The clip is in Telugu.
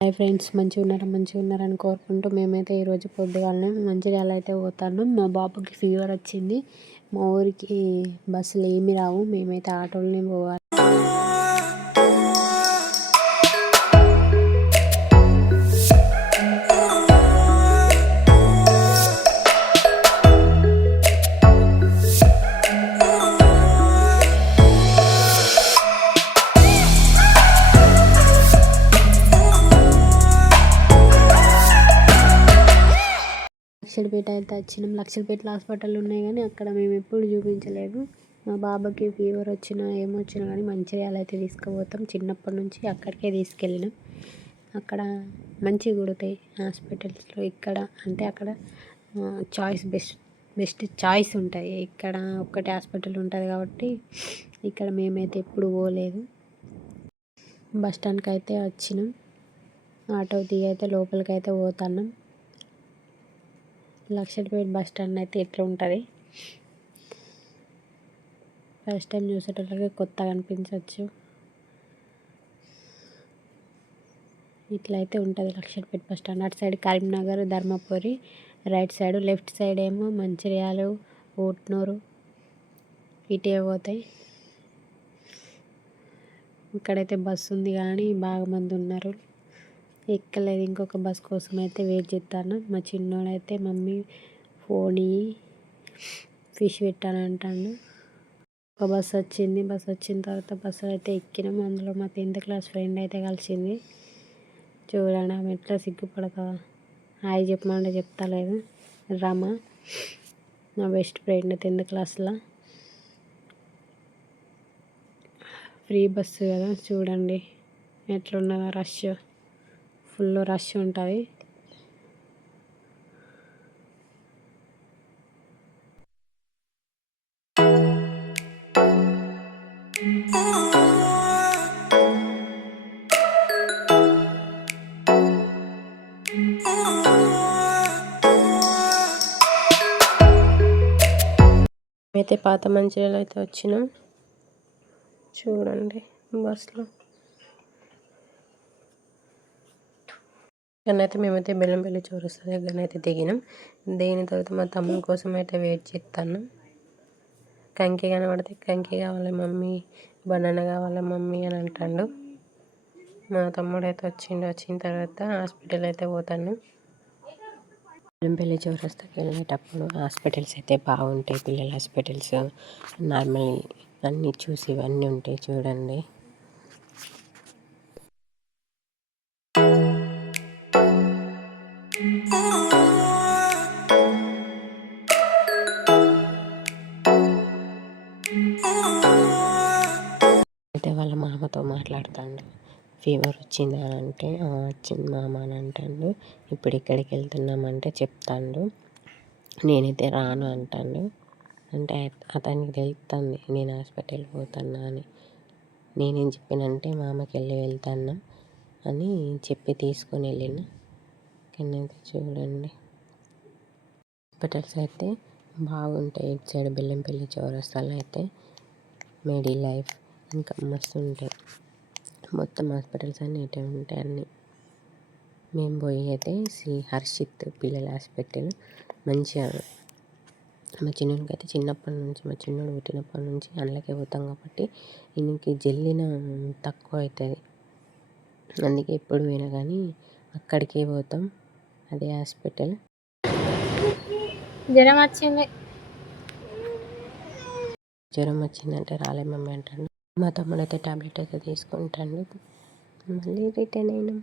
హాయ్ ఫ్రెండ్స్ మంచిగా ఉన్నారా? మంచిగా ఉన్నారని కోరుకుంటూ మేమైతే ఈరోజు పొద్దుగాలనే మంచిర్యాల అయితే పోతాను మా బాబుకి ఫీవర్ వచ్చింది. మా ఊరికి బస్సులు ఏమి రావు. మేమైతే ఆటోలోనే పోవాలి. లక్షలపేట అయితే వచ్చినాం. లక్షలపేటలో హాస్పిటల్ ఉన్నాయి కానీ అక్కడ మేము ఎప్పుడు చూపించలేదు. మా బాబాకి ఫీవర్ వచ్చినా ఏమొచ్చినా కానీ మంచిర్యాల అయితే తీసుకుపోతాం. చిన్నప్పటి నుంచి అక్కడికే తీసుకెళ్ళినాం. అక్కడ మంచిగా కుడతాయి హాస్పిటల్స్లో. ఇక్కడ అంటే అక్కడ చాయిస్ బెస్ట్ బెస్ట్ చాయిస్ ఉంటుంది ఇక్కడ ఒక్కటే హాస్పిటల్ ఉంటుంది కాబట్టి ఇక్కడ మేమైతే ఎప్పుడు పోలేదు. బస్ స్టాండ్కి అయితే వచ్చినాం. ఆటో దిగి అయితే లోపలికి అయితే పోతున్నాం. లక్షలపేట బస్ స్టాండ్ అయితే ఎట్లా ఉంటుంది ఫస్ట్ టైం చూసేటోళ్ళకి కొత్తగా అనిపించవచ్చు ఇట్లా అయితే ఉంటుంది లక్షలపేట బస్ స్టాండ్. అటు side Karimnagar Dharmapuri right side left side ఏమో మంచిర్యాల ఊట్నూరు ఇటే పోతాయి. ఇక్కడైతే బస్సు ఉంది కానీ బాగా మంది ఉన్నారు. ఎక్కలేదు. ఇంకొక బస్ కోసం అయితే వెయిట్ చేస్తాను మా చిన్నోడైతే మమ్మీ ఫోన్ ఇయ్యి ఫిష్ పెట్టాను అంటాడు ఒక బస్ వచ్చింది. బస్ వచ్చిన తర్వాత బస్సులో అయితే ఎక్కినాం. అందులో మా టెన్త్ క్లాస్ ఫ్రెండ్ అయితే కలిసింది. చూడండి ఆమె ఎట్లా సిగ్గుపడతా. హాయ్ చెప్పమంటే చెప్తలేదు. రమ నా బెస్ట్ ఫ్రెండ్ టెన్త్ క్లాస్లో ఫ్రీ బస్సు కదా చూడండి. ఎట్లున్నదా రష్ ఫుల్ రష్ ఉంటుంది. అయితే పాత మంచిర్యాల అయితే వచ్చినాం. చూడండి బస్సులో. అయితే మేమైతే బెల్లంపల్లి చౌరస్తా దగ్గర అయితే దిగినాం దిగిన తర్వాత మా తమ్ముని కోసం అయితే వెయిట్ చేస్తాను కంకి కనబడితే కంకి కావాలి మమ్మీ బనానా కావాలి మమ్మీ అని అంటాడు. మా తమ్ముడు అయితే వచ్చిండు వచ్చిన తర్వాత హాస్పిటల్ అయితే పోతాను బెల్లంపల్లి చౌరస్తాకి వెళ్ళేటప్పుడు హాస్పిటల్స్ అయితే బాగుంటాయి పిల్లల హాస్పిటల్స్ నార్మల్ అన్నీ చూసి ఇవన్నీ ఉంటాయి చూడండి. వాళ్ళ మామతో మాట్లాడుతాడు. ఫీవర్ వచ్చింది అని అంటే వచ్చింది మామ అని అంటాడు. ఇప్పుడు ఇక్కడికి వెళ్తున్నామంటే చెప్తాడు. నేనైతే రాను అంటాడు. అంటే అతనికి తెలుస్తుంది నేను హాస్పిటల్ పోతున్నా అని. నేనేం చెప్పినంటే మామకి వెళ్ళి వెళ్తాను అని చెప్పి తీసుకొని వెళ్ళిన. అయితే చూడండి. హాస్పిటల్స్ అయితే బాగుంటాయి. ఇటు సైడ్ బెల్లంపల్లి చౌరస్తాలో అయితే మేడీ లైఫ్ ఇంకా మస్తు ఉంటాయి మొత్తం హాస్పిటల్స్ అన్నీ ఇటే ఉంటాయి అన్నీ. మేము పోయి అయితే శ్రీ హర్షిత్ పిల్లల హాస్పిటల్ మంచిగా మా చిన్నోడికి అయితే చిన్నప్పటి నుంచి మా చిన్నోడు పుట్టినప్పటి నుంచి అందులోకే పోతాం కాబట్టి ఈయనకి జల్లిన తక్కువ అవుతుంది. అందుకే ఎప్పుడు పోయినా కానీ అక్కడికే పోతాం అదే హాస్పిటల్. జ్వరం వచ్చింది. జ్వరం వచ్చిందంటే రాలే మమ్మీ అంటాడు. మా తమ్ముడు అయితే టాబ్లెట్ అయితే తీసుకుంటాడు. మళ్ళీ రిటర్న్ అయినాం.